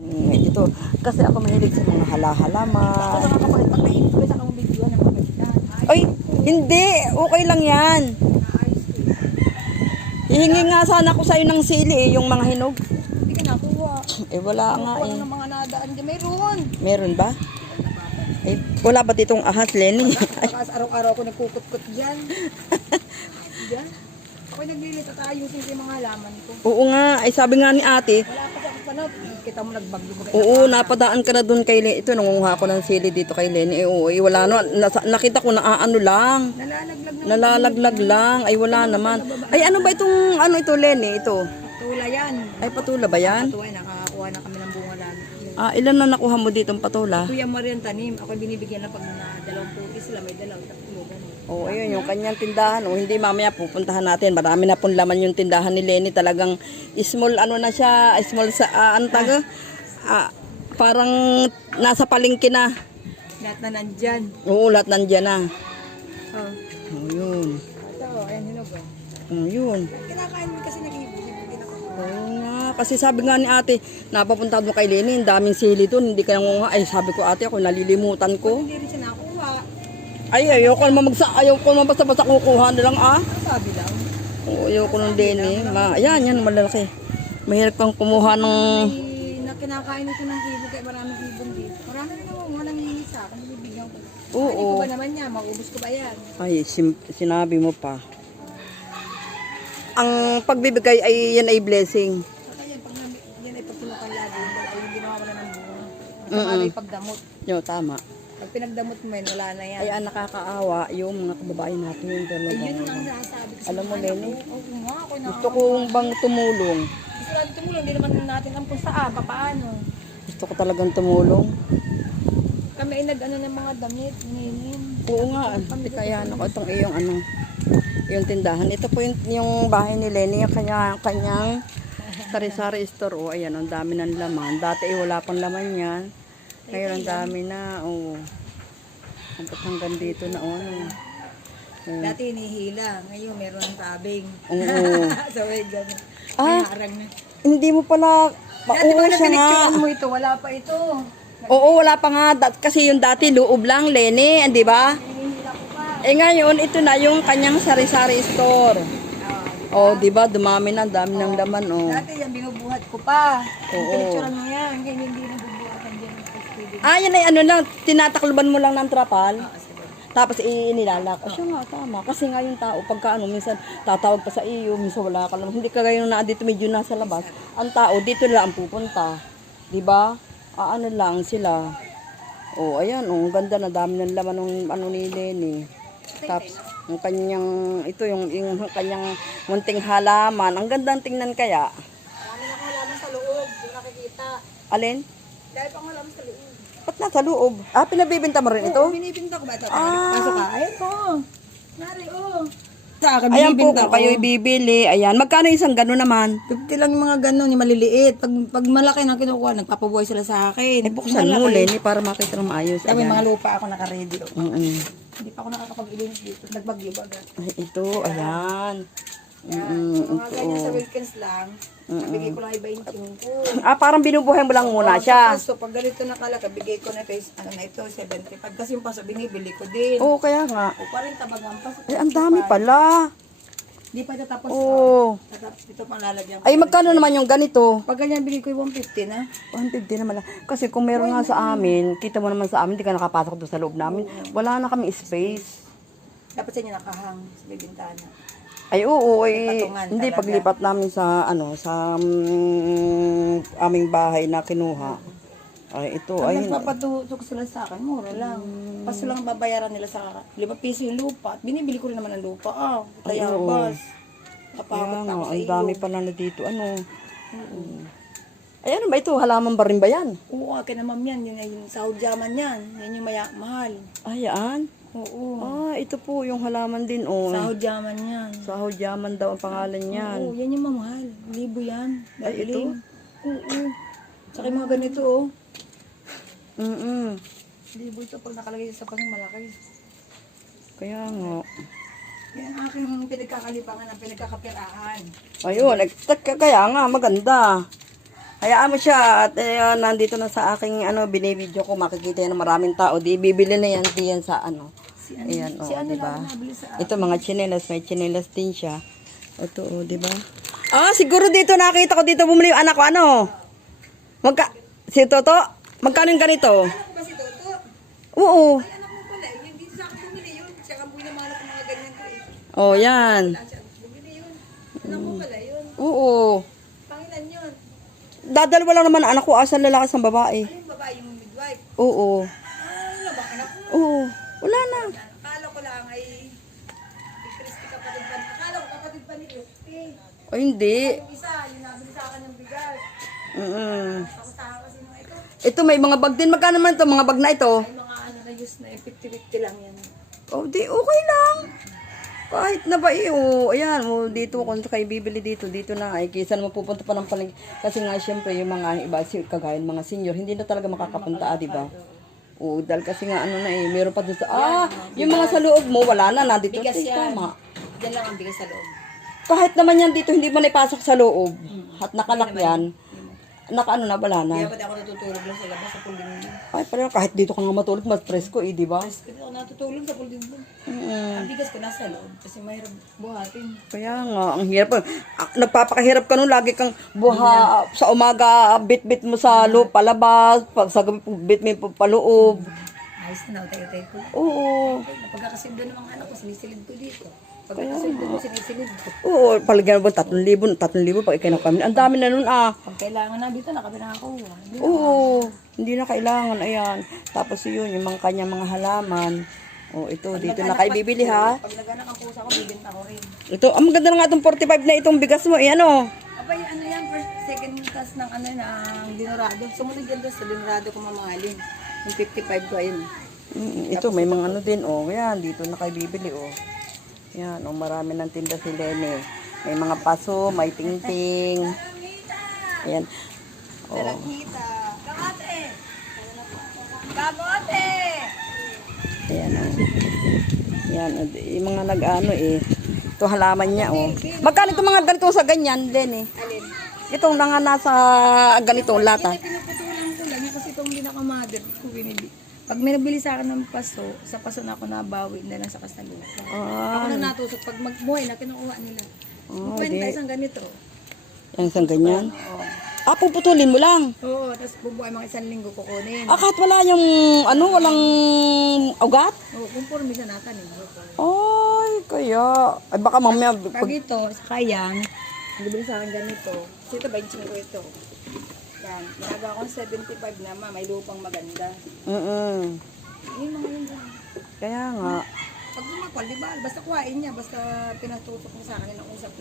Mm, ito. Kasi ako mahilig sa mga Ako hala-halaman. Ay, hindi. Okay lang yan. Hihingi nga sana ko sa'yo ng sili eh, yung mga hinog. Hindi ka nakuha. Eh, wala nga eh. ng mga nadaan dyan. Mayroon. Meron ba? Eh, wala ba ditong ahas, Lenny? Araw-araw ako nagkukut-kut dyan. Dyan. Ako'y naglilit at ayusin ko yung mga halaman ko. Oo nga. Ay, sabi nga ni ate, Wala pa sa ano. Kita mo nagbagyo ba oo, napadaan ka na dun kay Lenny. Ito, nangunguha ko ng sili dito kay Lenny. Eh, oo, wala no. Nasa, nakita ko na ano lang. Nalalaglag na. Nalalaglag lang. Ay, wala naman. Ay, ano ba itong, ano ito, Lenny? Ito. Tula yan. Ay, patula ba yan? Tuwa, nakakakuha na kami ng bunga. Yan. Ah, ilan na nakuha mo ditong patula? Kuya Marian tanim. Ako binibigyan na pag na dalawang puti sila. May dalawang tatlo. ganun. Oo, oh, ayun, yung kanyang tindahan. O, hindi mamaya pupuntahan natin. Marami na pong laman yung tindahan ni Lenny. Talagang small, ano na siya, small sa, ah, ano taga? Ah, parang nasa palengke na. Lahat na nandyan. Oo, lahat nandyan na. Oh. Oo, yun. Ito, ayan hinog oh. Oo, yun. Kinakain mo kasi nag-ibig. Oo nga, kasi sabi nga ni ate, napapunta mo kay Lenny, daming sili doon, hindi ka nangunga. Ay, sabi ko ate, ako nalilimutan ko. Hindi rin siya. Ay, ayoko naman magsa, ayoko naman basta-basta kukuha na lang ah. Ano sabi lang? Oo, ayoko ng Lenny. Ma, ayan, yan, malalaki. Mahirap kang kumuha ng... Ay, na kinakain ito ng ibon kaya maraming ibon dito. Marami rin naman walang hihingi sa akin. Bibigyan ko. Oo. Hindi ko ba naman niya? Maubos ko ba yan? Ay, sim- sinabi mo pa. Ang pagbibigay ay yan ay blessing. Saka yan, pag yan ay pagtulukan lagi. Ay, hindi naman wala ng bunga. Mm-mm. Masama ay pagdamot. Yo, tama. Pinagdamot mo yan, wala na yan. Ay, ang nakakaawa yung mga kababae natin. Ay, Talaga. yun ang nasasabi ko. sa Alam mo, Lenny, nga, ako na. Gusto kong bang tumulong. Gusto natin tumulong. Hindi naman natin ang kung saan, papaano. Gusto ko talagang tumulong. Kami ay nag-ano ng mga damit, hinihin. Oo nga, pati kaya ako itong iyong ano, yung tindahan. Ito po yung, yung bahay ni Lenny, yung kanya, kanyang sari-sari store. Oh, ayan, ang dami ng laman. Dati eh, wala pang laman yan. Ngayon ang dami na. Oh. Hanggat hanggang dito na. Oh, ano. Oh. Dati hinihila, ngayon meron ng tabing. Oo. so, gano'n. Ah. Harang na. Hindi mo pala, Dati pauwi na siya nga. pinicturean mo ito, wala pa ito. Oo, wala pa nga. Dat, kasi yung dati loob lang, Lenny, di ba? Eh ngayon, ito na yung kanyang sari-sari store. Oh, di ba? Dumami na, dami ng laman, oh. Dati yan, binubuhat ko pa. Oo. Pinicturean mo yan, ngayon hindi pwede. Ah, yan ay ano lang, tinatakluban mo lang ng trapal. Ah. Tapos inilalak. O siya nga, tama. Kasi nga yung tao, pagka ano, minsan tatawag pa sa iyo, minsan wala ka lang. Hindi ka ngayon na dito medyo nasa labas. Ang tao, dito lang ang pupunta. Ba? Ah, ano lang sila. Oh, ayan, oh, ang ganda na dami ng laman ng ano ni Lenny. Tapos, yung kanyang, ito yung, yung kanyang munting halaman. Ang gandang tingnan kaya. Marami na halaman sa loob, ko nakikita. Alin? Dahil pang halaman sa loob. Ba't nasa loob? Ah, pinabibinta mo rin ito? Oo, binibinta ko ba ito? Ah. Pasok ka. Ayun po. Nari, oh. Sa akin, Ayan po, binibinta kung kayo bibili. Ayan, magkano isang gano'n naman? 50 lang yung mga ganon, yung maliliit. Pag, pag malaki na kinukuha, nagpapabuhay sila sa akin. Eh, buksan mo, Lenny, para makita ng maayos. May Ayan. mga lupa ako naka-ready. Oh. Mm-mm. Hindi pa ako nakakapag-ilis dito. Nagbagyo ba? Ay, ito, ayan. Mm-mm, Mga ito. ganyan sa weekends lang. Bigay ko lang iba yung ko. Ah, parang binubuhay mo lang muna siya. So, pag ganito nakalaka, bigay ko na kay, ano na ito, 75. Kasi yung paso, binibili ko din. Oo, kaya nga. O, pa rin tabag ang paso. Ay, ang dami pala. Hindi pa ito tapos. Oo. Tapos ito pang lalagyan ko. Ay, magkano naman yung ganito? Pag ganyan, bigay ko yung 150 na. 150 naman lang. Kasi kung meron nga sa amin, kita mo naman sa amin, hindi ka nakapasok doon sa loob namin. Wala na kami space. Dapat sa inyo nakahang sa may bintana. Ay, oo, ay, patungan hindi talaga. paglipat namin sa, ano, sa mm, aming bahay na kinuha. Ay, ito, ay, nagpapatutok sila sa akin, mura lang. Paso lang babayaran nila sa 5 piso yung lupa. At binibili ko rin naman ang lupa. Ah, kaya oo. bas. Napakot nga, ako sa ang iyo. dami pala na dito, ano. Mm. Ay, ano ba ito? Halaman ba rin ba yan? Oo, akin na ma'am yan. Yun ay yung Saudi Yaman yan. Yan yung maya, mahal. Ay, yan. Oo. Ah, ito po yung halaman din, oh. Saudi Yaman yan. Sahod yaman daw ang pangalan niyan. Oo, yan yung mamahal. Libo yan. Ay, ito? Oo. Tsaka yung mga ganito, oh. Mm Libo ito pag nakalagay sa pasang malaki. Kaya nga. Yan ang aking pinagkakalipangan ng pinagkakapiraan. Ayun, nag- kaya nga, maganda. Hayaan mo siya at eh, nandito na sa aking ano binibidyo ko makikita yan ng maraming tao. Di bibili na yan diyan sa ano. Si ano, Ayan, si oh, ano diba? Ito mga chinelas, may chinelas din siya. Ito, oh, di ba? Ah, siguro dito nakita ko dito bumili yung anak ko ano. Magka si Toto, magkano yung ganito? ba si Toto? Oo. Anak mo pala, yung dito sa akin bumili yun. Siya kang na mga mga ganyan ko eh. Oh, yan. Bumili. Anak mo pala yun. Oo. Pangilan yun. Dadalawa lang naman anak ko asa lalaki sa babae. Ano yung babae yung midwife? Oo. Ah, wala ba anak mo? Oo. Wala na. Akala ko lang ay Christy kapatid pa. Akala ko kapatid pa ni Christy. O hindi. Yung isa, yung nabili sa akin ng bigas. Mm. Kasi nung ito. Ito may mga bag din. Magkano naman ito? Mga bag na ito? Ay mga ano na use na, eh, 50-50 lang yan. Oh, di okay lang. Kahit na ba eh, oh, ayan, oh, dito kung kayo bibili dito, dito na ay kisa naman pupunta pa ng palengke. Kasi nga syempre yung mga iba, si, kagaya ng mga senior, hindi na talaga makakapunta, ah, di ba? Oo, dahil kasi nga ano na eh, meron pa doon sa, ah, yung mga sa loob mo, wala na, nandito. Bigas Eh, yan. Tama. Yan lang ang bigas sa loob. Kahit naman yan dito, hindi mo na ipasok sa loob. At nakalak yan, naka ano na, wala Kaya na. pati ako natutulog lang sa labas sa pulding mo. Ay, pero kahit dito ka nga matulog, mas presko eh, di ba? Kasi ako natutulog sa pulding mo. Mm. Ang bigas ko nasa loob kasi mahirap buhatin. Kaya nga, ang hirap. Ah, Nagpapakahirap ka nun, lagi kang buha sa umaga, bit-bit mo sa loob, palabas, pag sa gabi, bit mo pa paloob. Ayos na, utay-utay ko. Oo. Pagkakasundo ng mga anak ko, sinisilid ko dito. Pagkakasundo mo, sinisilid ko. Oo, palagyan mo, tatlong libo, tatlong libo pag ikinap kami. Ang dami na nun ah. Pag kailangan na dito, na kami nakakuha. Hindi na. Oo, hindi na kailangan, ayan. Tapos yun, yung mga kanya mga halaman. Oh, ito, dito na kayo bibili ha. Pag naganak ang pusa ko, bibenta ko rin. Ito, ang maganda na nga itong 45 na itong bigas mo, eh ano. Abay, ano yan, first, second task ng ano ng dinurado. Sumunod yan doon sa dinurado ko mamahalin. Yung 55 ko, ayun. Mm, ito, may mga ano din, oh. Yan, dito na kayo bibili, oh. Yan, oh, marami ng tinda si Lene. May mga paso, may tingting. Ayan. Oh. Kamote! Kamote! Ayan, oh. Yan, oh, yung mga nag-ano, eh. Ito halaman niya, oh. Magkano itong mga ganito sa ganyan, Lene? Alin? Itong nga nasa ganito, lata. Pinuputulan ko lang kasi itong pinaka-mother ko binili. Pag may nabili sa akin ng paso, sa paso na ako nabawi na lang sa kasalupa. Ah, Ako na natusok. Pag magbuhay na, kinukuha nila. Oh, Magkwenta di. isang ganito. yan isang ganyan. Oo. Ah, puputulin mo lang. Oo, tapos bubuhay mga isang linggo kukunin. Ah, kahit wala yung, ano, walang ugat? Oo, conforme sa natanim. Ay, kaya. Ay, baka mamaya, Pag ito, sa kayang, nabili sa akin ganito. Kasi ito, 25 ko ito. Yan, ginagawa ko 75 na ma, may lupang maganda. Mm-mm. Yun mga yun. Kaya nga. Pag lumakwal, di ba? Basta kuhain niya, basta pinatutok mo sa akin ng usap